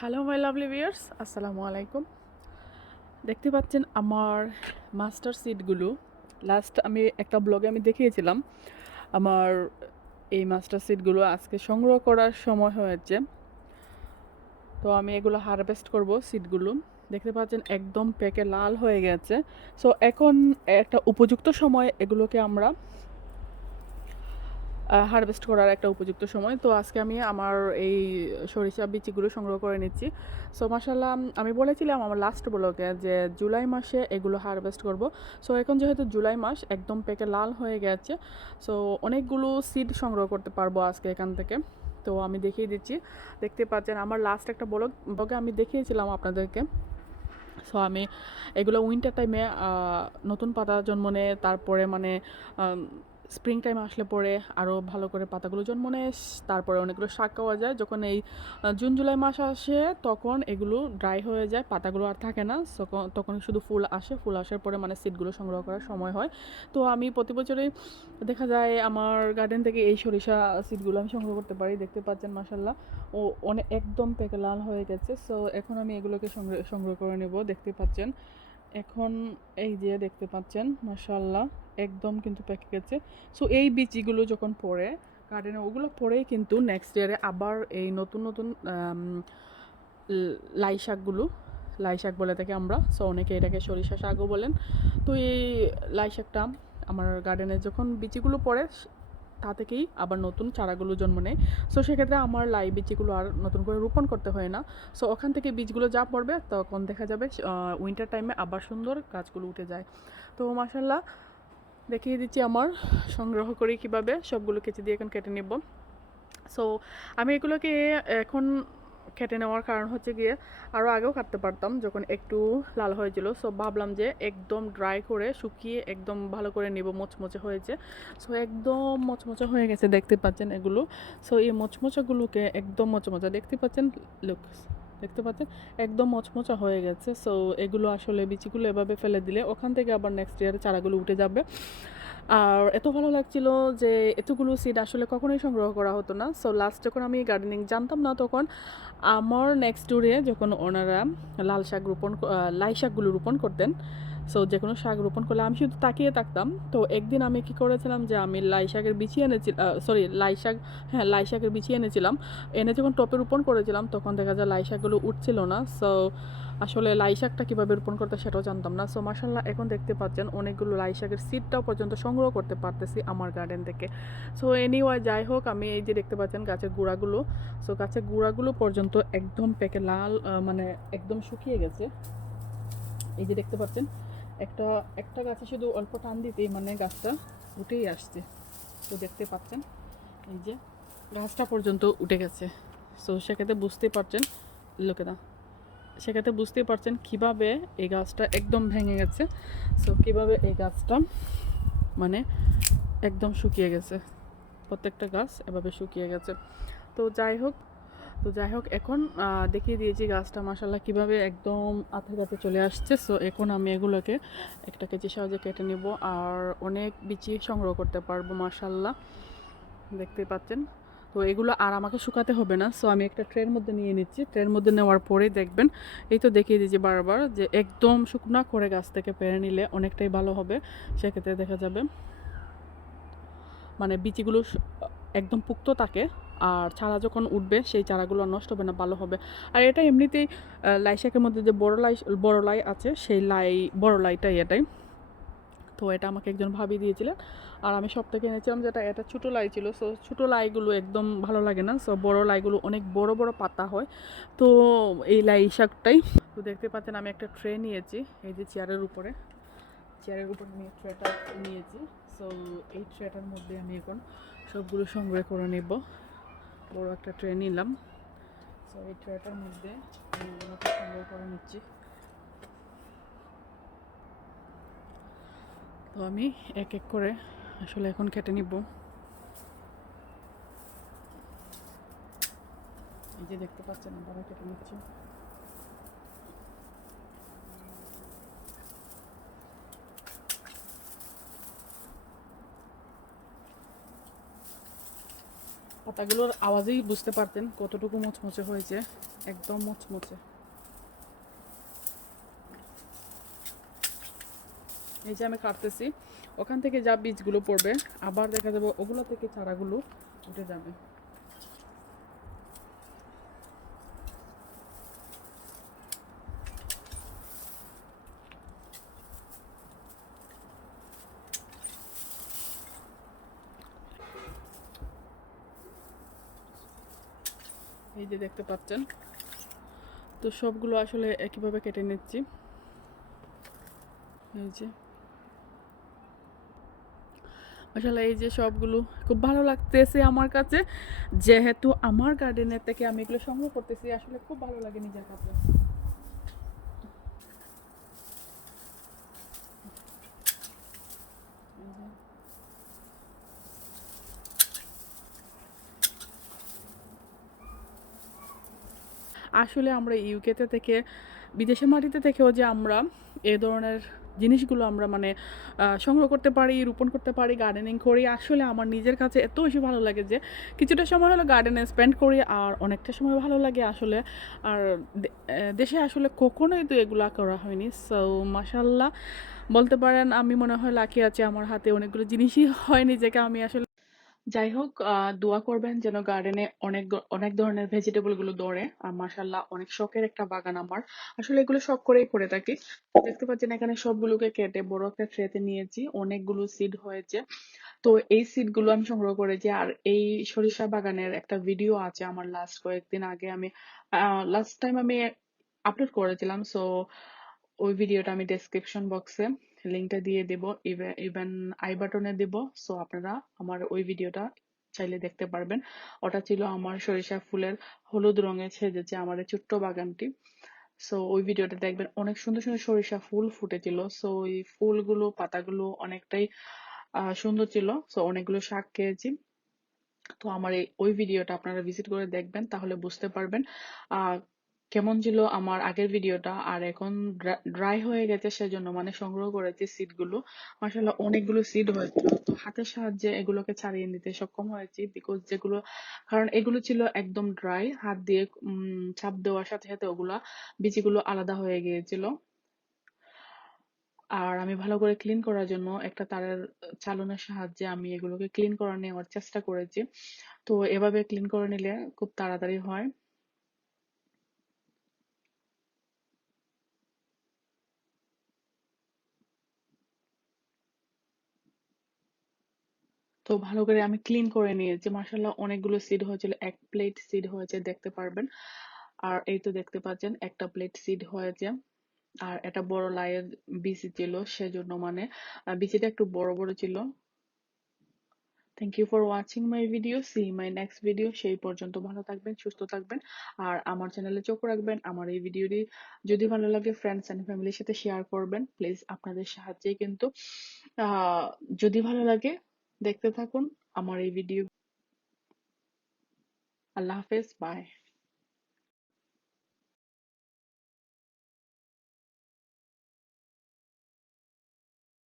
Hello my lovely viewers, আসসালামু আলাইকুম। দেখতে পাচ্ছেন আমার মাস্টার সিডগুলো। লাস্ট আমি একটা ব্লগে দেখিয়েছিলাম আমার এই মাস্টার সিডগুলো আজকে সংগ্রহ করার সময় হয়েছে। তো আমি এগুলো হারভেস্ট করব সিডগুলো। দেখতে পাচ্ছেন একদম পেকে লাল হয়ে গেছে। সো এখন একটা উপযুক্ত সময় এগুলোকে আমরা হারভেস্ট করার একটা উপযুক্ত সময়। তো আজকে আমি আমার এই সরিষা বিচিগুলো সংগ্রহ করে নিচ্ছি। সো মাশাআল্লাহ, আমি বলেছিলাম আমার লাস্ট ব্লগে যে জুলাই মাসে এগুলো হারভেস্ট করব। সো এখন যেহেতু জুলাই মাস একদম পেকে লাল হয়ে গেছে, সো অনেকগুলো সিড সংগ্রহ করতে পারবো আজকে এখান থেকে। তো আমি দেখিয়ে দিচ্ছি। দেখতে পাচ্ছেন আমার লাস্ট একটা ব্লগে আমি দেখিয়েছিলাম আপনাদেরকে। সো আমি এগুলো উইন্টার টাইমে নতুন পাতা জন্ম নেয়, তারপরে স্প্রিং টাইম আসলে পরে আরও ভালো করে পাতাগুলো জন্ম নেয়, তারপরে অনেকগুলো শাক পাওয়া যায়। যখন এই জুন জুলাই মাস আসে তখন এগুলো ড্রাই হয়ে যায়, পাতাগুলো আর থাকে না। তখন শুধু ফুল আসে, ফুল আসার পরে সিডগুলো সংগ্রহ করার সময় হয়। তো আমি প্রতি বছরই দেখা যায় আমার গার্ডেন থেকে এই সরিষা সিডগুলো আমি সংগ্রহ করতে পারি। দেখতে পাচ্ছেন মাসাল্লাহ ও অনেক একদম পেকে লাল হয়ে গেছে। সো এখন আমি এগুলোকে সংগ্রহ করে নেব। দেখতে পাচ্ছেন এখন এই যে দেখতে পাচ্ছেন মাশাআল্লাহ একদম কিন্তু পেকে গেছে। সো এই বিচিগুলো যখন পড়ে গার্ডেনে, ওগুলো পরেই কিন্তু নেক্সট ইয়ারে আবার এই নতুন নতুন লাই শাকগুলো, লাই শাক বলে থাকি আমরা। সো অনেকে এটাকে সরিষা শাকও বলেন। তো এই লাই শাকটা আমার গার্ডেনে যখন বিচিগুলো পড়ে তা থেকেই আবার নতুন চারাগুলো জন্ম নেয়। সো সেক্ষেত্রে আমার লাই বীজগুলো আর নতুন করে রোপণ করতে হয় না। সো ওখান থেকে বীজগুলো যা পড়বে তখন দেখা যাবে উইন্টার টাইমে আবার সুন্দর গাছগুলো উঠে যায়। তো মাশাল্লাহ দেখিয়ে দিচ্ছি আমার সংগ্রহ করি কীভাবে সবগুলো কেচি দিয়ে এখন কেটে নেব। সো আমি এগুলোকে এখন কেটে নেওয়ার কারণ হচ্ছে গিয়ে আরও আগেও কাটতে পারতাম যখন একটু লাল হয়েছিল। সো ভাবলাম যে একদম ড্রাই করে শুকিয়ে একদম ভালো করে নেব, মচমচে হয়েছে। সো একদম মচমচে হয়ে গেছে দেখতে পাচ্ছেন এগুলো। সো এই মচমচাগুলোকে একদম মচমচা দেখতে পাচ্ছেন, লুক দেখতে পাচ্ছেন একদম মচমচা হয়ে গেছে। সো এগুলো আসলে বিচিগুলো এভাবে ফেলে দিলে ওখান থেকে আবার নেক্সট ইয়ারে চারাগুলো উঠে যাবে। আর এত ভালো লাগছিল যে এতগুলো সিড আসলে কখনোই সংগ্রহ করা হতো না। সো লাস্ট যখন আমি গার্ডেনিং জানতাম না তখন আমার নেক্সট ডোরে যখন ওনারা লাই শাকগুলো রোপণ করতেন, সো যে কোনো শাক রোপণ করলে আমি শুধু তাকিয়ে থাকতাম। তো একদিন আমি কী করেছিলাম যে আমি লাই শাকের বিচি এনেছিলাম, লাই শাক, হ্যাঁ লাই শাকের বিচি এনেছিলাম। এনে যখন টপে রোপণ করেছিলাম তখন দেখা যায় লাই শাকগুলো উঠছিল না। সো আসলে লাই শাকটা কীভাবে রোপণ করতে সেটাও জানতাম না। সো মাশাল্লাহ এখন দেখতে পাচ্ছেন অনেকগুলো লাই শাকের সিডটাও পর্যন্ত সংগ্রহ করতে পারতেছি আমার গার্ডেন থেকে। সো এনিওয়ে যাই হোক, আমি এই যে দেখতে পাচ্ছেন গাছের গুঁড়াগুলো, সো গাছের গুঁড়াগুলো পর্যন্ত একদম পেকে লাল, একদম শুকিয়ে গেছে। এই যে দেখতে পাচ্ছেন একটা একটা গাছে শুধু অল্প টান দিতেই গাছটা উঠেই আসছে। তো দেখতে পাচ্ছেন এই যে গাছটা পর্যন্ত উঠে গেছে। সো সেক্ষেত্রে বুঝতেই পারছেন লোকেরা, সেক্ষেত্রে বুঝতেই পারছেন কীভাবে এই গাছটা একদম ভেঙে গেছে। সো কীভাবে এই গাছটা মানে একদম শুকিয়ে গেছে, প্রত্যেকটা গাছ এভাবে শুকিয়ে গেছে। তো যাই হোক এখন দেখিয়ে দিয়েছি গাছটা মাশাল্লাহ কীভাবে একদম আথে কাছে চলে আসছে। সো এখন আমি এগুলোকে একটা কেজির সাহায্যে কেটে নিব আর অনেক বিচি সংগ্রহ করতে পারবো মাশাল্লাহ, দেখতেই পাচ্ছেন। তো এগুলো আর আমাকে শুকাতে হবে না। সো আমি একটা ট্রের মধ্যে নিয়ে নিচ্ছি। ট্রের মধ্যে নেওয়ার পরে দেখবেন, এই তো দেখিয়ে দিয়েছি বারবার যে একদম শুকনা করে গাছ থেকে পেরে নিলে অনেকটাই ভালো হবে। সেক্ষেত্রে দেখা যাবে বিচিগুলো একদম পুক্ত থাকে আর চারা যখন উঠবে সেই চারাগুলো নষ্ট হবে না, ভালো হবে। আর এটা এমনিতেই লাই শাকের মধ্যে যে বড় লাই আছে সেই বড় লাইটাই এটাই। তো এটা আমাকে একজন ভাবি দিয়েছিলেন আর আমি সব থেকে এনেছিলাম যেটা, এটা ছোটো লাই ছিল। সো ছোটো লাইগুলো একদম ভালো লাগে না। সো বড় লাইগুলো অনেক বড় বড় পাতা হয়। তো এই লাই শাকটাই। তো দেখতে পাচ্ছেন আমি একটা ট্রে নিয়েছি, এই যে চেয়ারের উপরে আমি ট্রেটা নিয়েছি। সো এই ট্রেটার মধ্যে আমি এখন সবগুলো সংগ্রহ করে নেব। বড় একটা ট্রে নিলাম। সো এই ট্রেটার মধ্যে আমি এগুলোকে সংগ্রহ করে নিচ্ছি। তো আমি এক এক করে আসলে এখন কেটে নিব। এই যে দেখতে পাচ্ছেন আমরা কেটে নিচ্ছি। পাতাগুলোর আওয়াজেই বুঝতে পারতেন কতটুকু মুচমুচে হয়েছে, একদম মুচমুচে। এই যে আমি কাটতেছি, ওখান থেকে যা বীজগুলো পড়বে আবার দেখা যাবে ওগুলো থেকে চারাগুলো উঠে যাবে। এই যে দেখতে পাচ্ছেন, তো সবগুলো আসলে একইভাবে কেটে নিচ্ছি। এই যে আসলে এই যে সবগুলো খুব ভালো লাগতেছে আমার কাছে, যেহেতু আমার গার্ডেনের থেকে আমি এগুলো সংগ্রহ করতেছি, আসলে খুব ভালো লাগে নিজের কাছে। আসলে আমরা ইউকেতে থেকে, বিদেশের মাটিতে থেকেও যে আমরা এ ধরনের জিনিসগুলো আমরা মানে সংগ্রহ করতে পারি, রোপণ করতে পারি, গার্ডেনিং করি, আসলে আমার নিজের কাছে এত বেশি ভালো লাগে যে কিছুটা সময় হলো গার্ডেনে স্পেন্ড করি, আর অনেকটা সময় ভালো লাগে আসলে। আর দেশে আসলে কখনোই তো এগুলা করা হয়নি, সো মাশাল্লাহ বলতে পারেন আমি মনে হয় লাকি আছি, আমার হাতে অনেকগুলো জিনিসই হয় নিজেকে আমি আসলে। যাই হোক, দোয়া করবেন যেন গার্ডেনে অনেক অনেক ধরনের ভেজিটেবল গুলো ধরে। আর মাশাল্লাহ অনেক শখের একটা বাগান আমার, আসলে এগুলো শখ করেই করে থাকি। দেখতে পাচ্ছেন এখানে সবগুলোকে কেটে বড় একটা ট্রেতে নিয়েছি, অনেকগুলো সিড হয়েছে। তো এই সিড গুলো আমি সংগ্রহ করেছি। আর এই সরিষা বাগানের একটা ভিডিও আছে আমার, লাস্ট কয়েকদিন আগে আমি লাস্ট টাইম আমি আপলোড করেছিলাম। সো ওই ভিডিওটা আমি ডেসক্রিপশন বক্সে লিঙ্কটা দিয়ে দেব, ইভেন আই বাটনে দেব। সো আপনারা আমার ওই ভিডিওটা চাইলে দেখতে পারবেন। ওটা ছিল আমার সরিষা ফুলের হলুদ রঙে ছেজেছে আমার এই ছোট্ট বাগানটি। সো ওই ভিডিওটা দেখবেন, অনেক সুন্দর সুন্দর সরিষা ফুল ফুটেছিল। সো ওই ফুলগুলো পাতাগুলো অনেকটাই সুন্দর ছিল। সো অনেকগুলো শাক খেয়েছি। তো আমার ওই ভিডিওটা আপনারা ভিজিট করে দেখবেন, তাহলে বুঝতে পারবেন আহ কেমন ছিল আমার আগের ভিডিওটা। আর এখন ড্রাই হয়ে গেছে, সেজন্য মানে সংগ্রহ করেছি সিড গুলো। মাশাআল্লাহ অনেকগুলো সিড হয়েছিল, তো হাতের সাহায্যে এগুলোকে ছাড়িয়ে নিতে সক্ষম হয়েছি, বিকজ যেগুলো, কারণ এগুলো ছিল একদম ড্রাই, হাত দিয়ে চাপ দেওয়ার সাথে সাথে ওগুলা বীজগুলো আলাদা হয়ে গিয়েছিল। আর আমি ভালো করে ক্লিন করার জন্য একটা তারের চালনের সাহায্যে আমি এগুলোকে ক্লিন করে নেওয়ার চেষ্টা করেছি। তো এভাবে ক্লিন করে নিলে খুব তাড়াতাড়ি হয়। তো ভালো করে আমি ক্লিন করে নিয়েছি, মাশাআল্লাহ অনেকগুলো সিড হয়েছিল, এক প্লেট সিড হয়েছে দেখতে পারবেন। আর এই তো দেখতে পাচ্ছেন একটা প্লেট সিড হয়েছে। আর এটা বড় লাইয়ের বিচি ছিল, সেজন্য মানে বিচিটা একটু বড় বড় ছিল। Thank you for watching my video, see my next video. সেই পর্যন্ত ভালো থাকবেন, সুস্থ থাকবেন, আর আমার চ্যানেলে চোখ রাখবেন। আমার এই ভিডিওটি যদি ভালো লাগে ফ্রেন্ডস এন্ড ফ্যামিলির সাথে শেয়ার করবেন প্লিজ, আপনাদের সাহায্যে কিন্তু আহ যদি ভালো লাগে দেখতে থাকুন আমার এই ভিডিও। আল্লাহ হাফেজ, বাই।